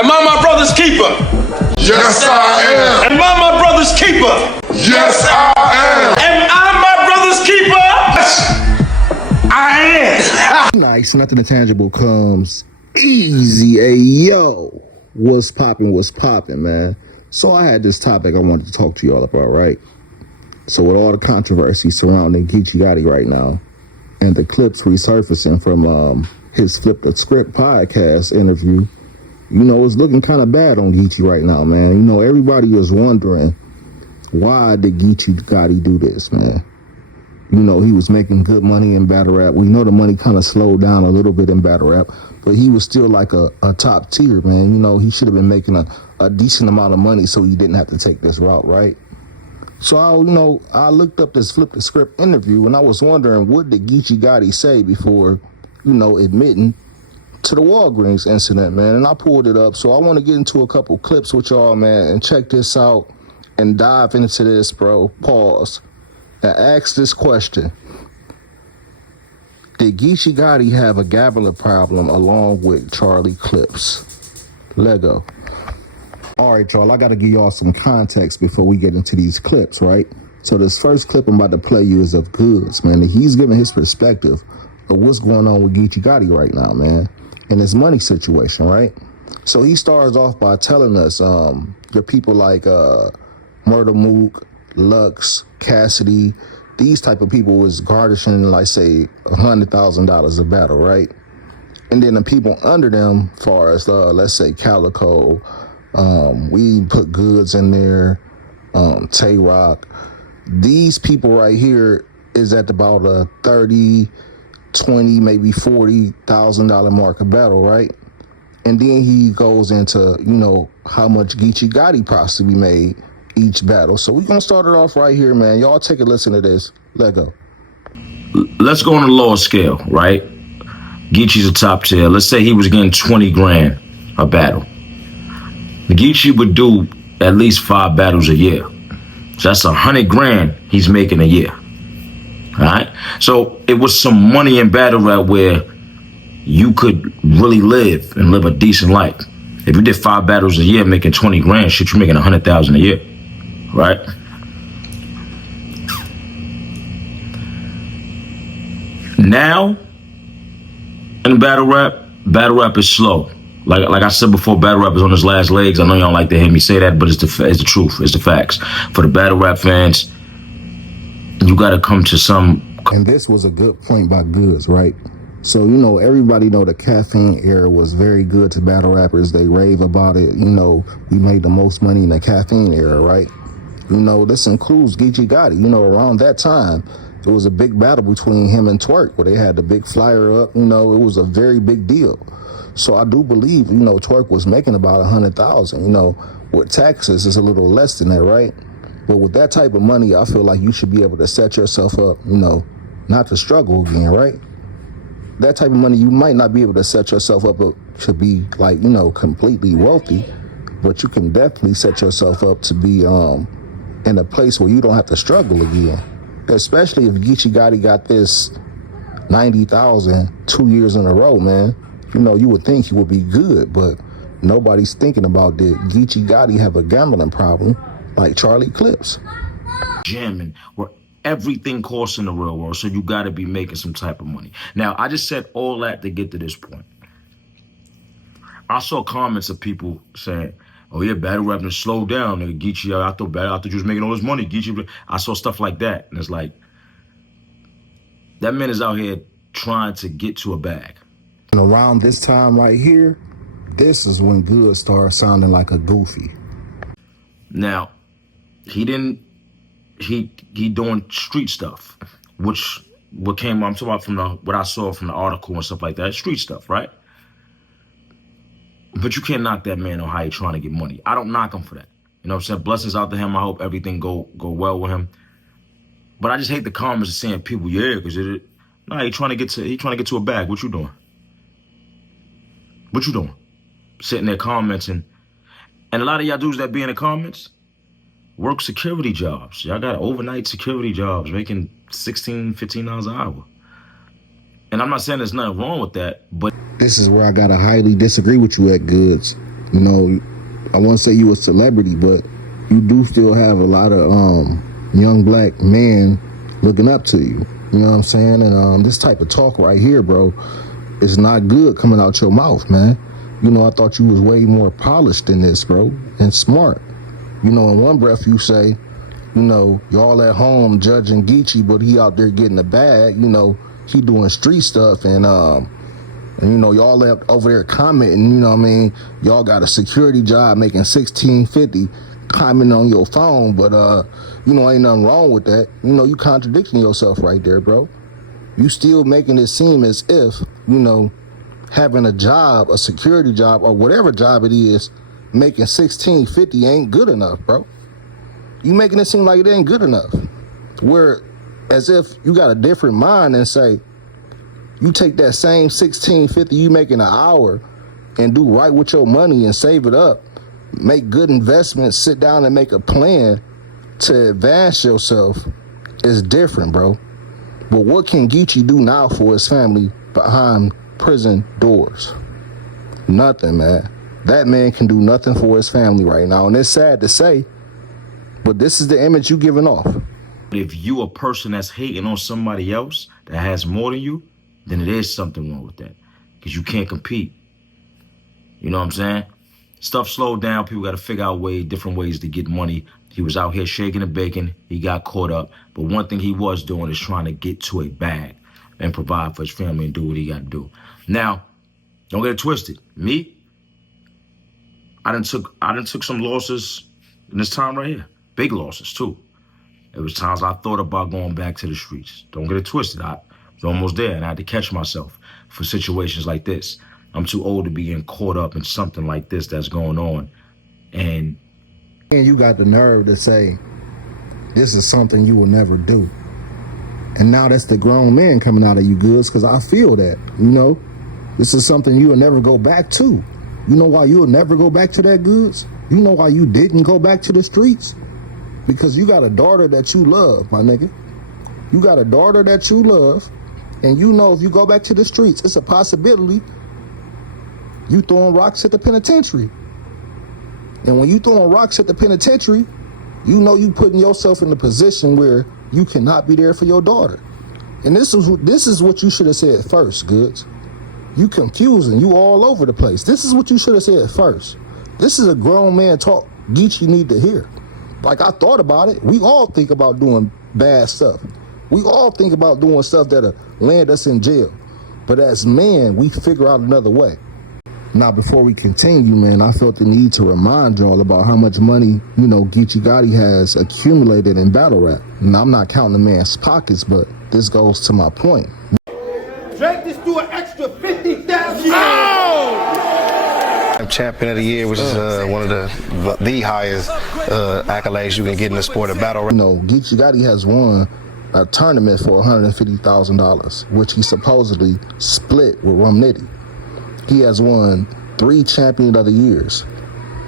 Am I my brother's keeper? Yes, I am. Am I my brother's keeper? Yes, I am. Am I my brother's keeper? Yes, I am. Nice, nothing intangible comes easy. Hey, yo, what's popping, man? So I had this topic I wanted to talk to y'all about, right? So with all the controversy surrounding Geechi Gotti right now, and the clips resurfacing from his Flip the Script podcast interview, you know, it's looking kind of bad on Geechi right now, man. You know, everybody is wondering, why did Geechi Gotti do this, man? You know, he was making good money in battle rap. We know the money kind of slowed down a little bit in battle rap, but he was still like a top tier, man. You know, he should have been making a decent amount of money so he didn't have to take this route, right? So, I looked up this Flip the Script interview, and I was wondering, what did Geechi Gotti say before, admitting to the Walgreens incident, man? And I pulled it up, so I want to get into a couple clips with y'all, man, and check this out and dive into this, bro. Pause. And ask this question. Did Geechi Gotti have a gambling problem along with Charlie Clips? Lego. All right, y'all, I got to give y'all some context before we get into these clips, right? So this first clip I'm about to play you is of Goods, man. And he's giving his perspective of what's going on with Geechi Gotti right now, man, and his money situation, right? So he starts off by telling us your people like Murder Mook, Lux, Cassidy, these type of people was garnishing, like, say, $100,000 a battle, right? And then the people under them, far as let's say Calico, we put Goods in there, Tay Rock. These people right here is at about a $30,000, $20,000, maybe $40,000 mark a battle, right? And then he goes into, how much Geechi Gotti possibly made each battle. So we're gonna start it off right here, man. Y'all take a listen to this. Let go. Let's go on a lower scale, right? Geechi's a top tier. Let's say he was getting 20 grand a battle. Geechi would do at least 5 battles a year. So that's 100 grand he's making a year. All right? So it was some money in battle rap where you could really live and live a decent life. If you did 5 battles a year making 20 grand, shit, you're making 100,000 a year. Right? Now, in battle rap is slow. Like I said before, battle rap is on his last legs. I know y'all don't like to hear me say that, but it's the truth. It's the facts. For the battle rap fans, you got to come to some. And this was a good point by Goods, right? So, everybody know the caffeine era was very good to battle rappers. They rave about it. We made the most money in the caffeine era, right? This includes Geechi Gotti. Around that time, it was a big battle between him and Twerk, where they had the big flyer up. It was a very big deal. So I do believe, Twerk was making about 100,000. With taxes, it's a little less than that, right? But with that type of money, I feel like you should be able to set yourself up, not to struggle again, right? That type of money, you might not be able to set yourself up to be like, completely wealthy, but you can definitely set yourself up to be in a place where you don't have to struggle again. Especially if Geechi Gotti got this 90,000 2 years in a row, man. You would think he would be good, but nobody's thinking about, did Geechi Gotti have a gambling problem like Charlie Clips? Jamming where everything costs in the real world, so you got to be making some type of money. Now, I just said all that to get to this point. I saw comments of people saying, "Oh yeah, battle rap done slowed down, nigga. Geechi, I thought you was making all this money. Geechi." I saw stuff like that, and it's like, that man is out here trying to get to a bag. And around this time right here, this is when Good started sounding like a goofy. Now, he doing street stuff, I'm talking about from what I saw from the article and stuff like that, street stuff, right? But you can't knock that man on how he trying to get money. I don't knock him for that. You know what I'm saying? Blessings out to him. I hope everything go well with him. But I just hate the comments saying people, yeah, because he trying to get to a bag. What you doing? What you doing? Sitting there commenting. And a lot of y'all dudes that be in the comments work security jobs. Y'all got overnight security jobs making $16, $15 an hour. And I'm not saying there's nothing wrong with that, but this is where I gotta highly disagree with you at Goods. You know, I won't say you a celebrity, but you do still have a lot of young black men looking up to you. You know what I'm saying? And this type of talk right here, bro, is not good coming out your mouth, man. You know, I thought you was way more polished than this, bro, and smart. You know, in one breath you say, you know, y'all at home judging Geechi, but he out there getting the bag. You know, he doing street stuff, and you know, y'all left over there commenting, you know what I mean? Y'all got a security job making $16.50, commenting on your phone, but, you know, ain't nothing wrong with that. You know, you contradicting yourself right there, bro. You still making it seem as if, you know, having a job, a security job, or whatever job it is, making $16.50 ain't good enough, bro. You making it seem like it ain't good enough. Where, as if you got a different mind and say, you take that same $16.50 you make in an hour and do right with your money and save it up, make good investments, sit down and make a plan to advance yourself is different, bro. But what can Geechi do now for his family behind prison doors? Nothing, man. That man can do nothing for his family right now. And it's sad to say, but this is the image you giving off. If you a person that's hating on somebody else that has more than you, then it is something wrong with that. Because you can't compete. You know what I'm saying? Stuff slowed down. People got to figure out different ways to get money. He was out here shaking and baking. He got caught up. But one thing he was doing is trying to get to a bag and provide for his family and do what he got to do. Now, don't get it twisted. Me, I done took some losses in this time right here. Big losses, too. There was times I thought about going back to the streets. Don't get it twisted. I was almost there, and I had to catch myself for situations like this. I'm too old to be getting caught up in something like this that's going on. And you got the nerve to say, this is something you will never do. And now that's the grown man coming out of you, Goods, because I feel that, you know. This is something you will never go back to. You know why you'll never go back to that, Goods? You know why you didn't go back to the streets? Because you got a daughter that you love, my nigga. You got a daughter that you love, and you know if you go back to the streets, it's a possibility you throwing rocks at the penitentiary. And when you throwing rocks at the penitentiary, you know you putting yourself in a position where you cannot be there for your daughter. And this is what you should have said first, Goods. You confusing, you all over the place. This is what you should have said first. This is a grown man talk Geechi need to hear. Like, I thought about it. We all think about doing bad stuff. We all think about doing stuff that'll land us in jail. But as men, we figure out another way. Now, before we continue, man, I felt the need to remind y'all about how much money, you know, Geechi Gotti has accumulated in battle rap. Now, I'm not counting the man's pockets, but this goes to my point. Drake just do an extra 50,000. Champion of the year, which is one of the highest accolades you can get in the sport of battle rap. You know, Geechi Gotti has won a tournament for $150,000, which he supposedly split with Rum Nitty. He has won 3 Champion of the Years.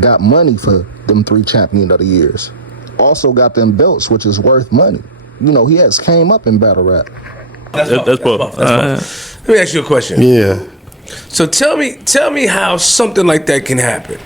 Got money for them 3 Champion of the Years. Also got them belts, which is worth money. You know, he has came up in battle rap. That's buff. Let me ask you a question. Yeah. So tell me how something like that can happen.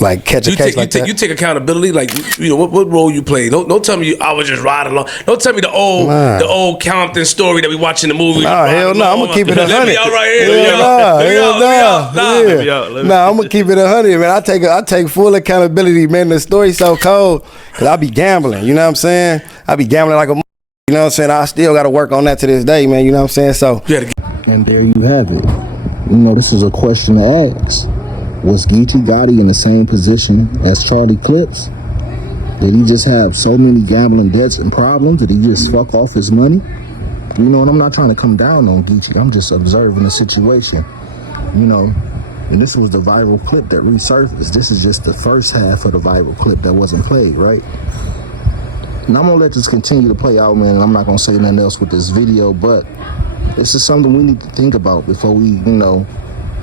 Like catch a case like that. You take accountability, like, you know, what role you play. Don't tell me I was just riding along. Don't tell me the old Compton story that we watch in the movie. Nah, hell no. I'm gonna keep it 100. Let me out right here. Nah, I'm gonna keep it 100, man. I take full accountability, man. The story's so cold because I be gambling. You know what I'm saying? I be gambling like a. You know what I'm saying? I still got to work on that to this day, man. You know what I'm saying? So. And there you have it. You know, this is a question to ask. Was Geechi Gotti in the same position as Charlie Clips? Did he just have so many gambling debts and problems? Did he just fuck off his money? You know, and I'm not trying to come down on Geechi. I'm just observing the situation. You know, and this was the viral clip that resurfaced. This is just the first half of the viral clip that wasn't played, right? And I'm gonna let this continue to play out, man, and I'm not gonna say nothing else with this video, but this is something we need to think about before we, you know,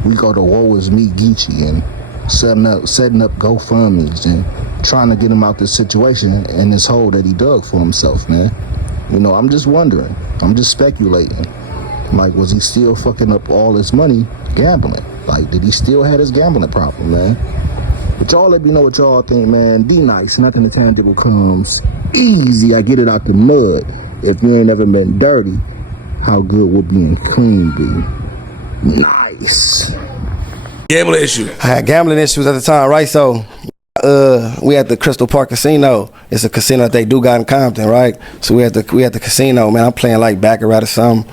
we go to Woe Is Me Geechi and setting up GoFundMes and trying to get him out this situation and this hole that he dug for himself, man. You know, I'm just wondering. I'm just speculating. Like, was he still fucking up all his money gambling? Like, did he still have his gambling problem, man? But y'all let me know what y'all think, man. Be nice. Nothing intangible comes easy. I get it out the mud. If you ain't never been dirty, how good will being clean be? Nice. Gambling issue. I had gambling issues at the time, right? So we at the Crystal Park Casino. It's a casino that they do got in Compton, right? So we at the casino, man. I'm playing like baccarat or something.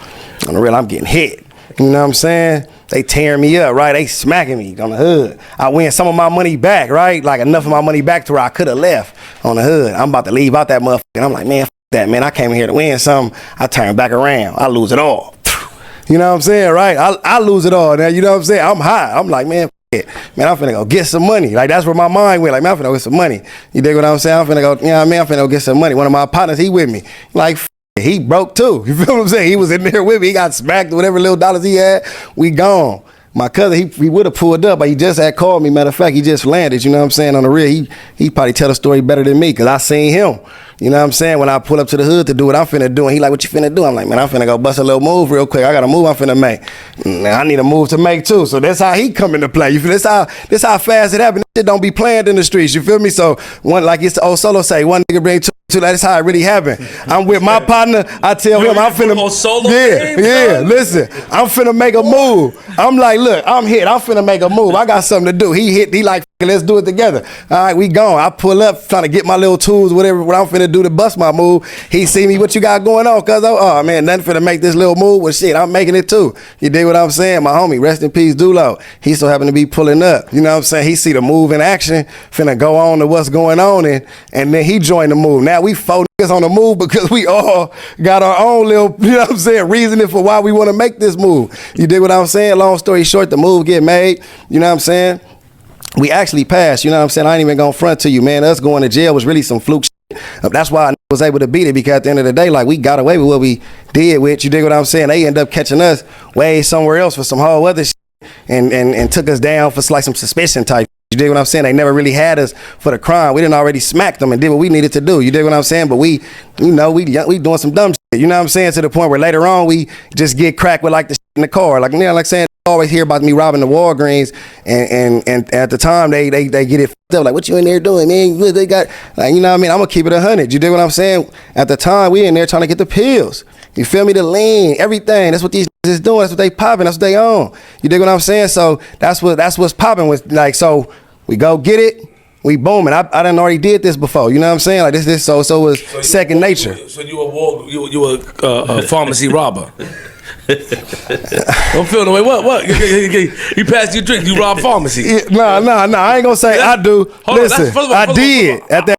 On the real, I'm getting hit. You know what I'm saying? They tearing me up, right? They smacking me on the hood. I win some of my money back, right? Like enough of my money back to where I could have left on the hood. I'm about to leave out that motherfucker. And I'm like, man, f that, man. I came here to win something. I turn back around. I lose it all. You know what I'm saying, right? I lose it all. Now, you know what I'm saying? I'm high. I'm like, man, f it. Man, I'm finna go get some money. Like, that's where my mind went. Like, man, I'm finna go get some money. You dig what I'm saying? I'm finna go, you know what I mean? I'm finna go get some money. One of my partners, he with me. Like, f he broke too. You feel what I'm saying? He was in there with me. He got smacked, whatever little dollars he had, we gone. My cousin, he would have pulled up, but he just had called me. Matter of fact, he just landed, you know what I'm saying, on the real. He probably tell the story better than me, because I seen him. You know what I'm saying? When I pull up to the hood to do what I'm finna do, and he like, what you finna do? I'm like, man, I'm finna go bust a little move real quick. I got a move I'm finna make. Now, I need a move to make too. So that's how he come into play. You feel this how fast it happened. This shit don't be planned in the streets. You feel me? So one, like it's the old solo say, one nigga bring two. That's how it really happened. I'm with my partner. I tell him I'm finna. Listen, I'm finna make a move. I'm like, look, I'm hit. I'm finna make a move. I got something to do. He hit. He like, let's do it together. All right, we gone. I pull up trying to get my little tools, whatever. What I'm finna do to bust my move. He see me. What you got going on? Cause oh man, nothing finna make this little move. Well, shit, I'm making it too. You dig what I'm saying? My homie, rest in peace, Dulo. He so happened to be pulling up. You know what I'm saying? He see the move in action. Finna go on to what's going on, and then he joined the move. Now we 4 niggas on the move because we all got our own little, you know what I'm saying, reasoning for why we want to make this move. You dig what I'm saying? Long story short, the move get made. You know what I'm saying? We actually passed. You know what I'm saying? I ain't even gonna front to you, man. Us going to jail was really some fluke shit. That's why I was able to beat it, because at the end of the day, like, we got away with what we did with. You dig what I'm saying? They end up catching us way somewhere else for some whole other shit and took us down for like some suspicion type. You dig what I'm saying? They never really had us for the crime. We didn't already smack them and did what we needed to do. You dig what I'm saying? But we, you know, we doing some dumb shit. You know what I'm saying? To the point where later on we just get cracked with like the shit in the car. Like, you know, like saying, always hear about me robbing the Walgreens, and at the time they get it fucked up. Like, what you in there doing, man? They got, like, you know what I mean? I'm gonna keep it 100. You dig what I'm saying? At the time we in there trying to get the pills. You feel me? The lean, everything. That's what these is doing. That's what they popping. That's what they own. You dig what I'm saying? So that's what's popping with, like, so we go get it. We booming. I done already did this before. You know what I'm saying? Like this so it was second nature. So you a pharmacy robber. I'm feeling the way. What? You passed your drink. You rob pharmacy. Nah. I ain't gonna say I do. Listen, I did at that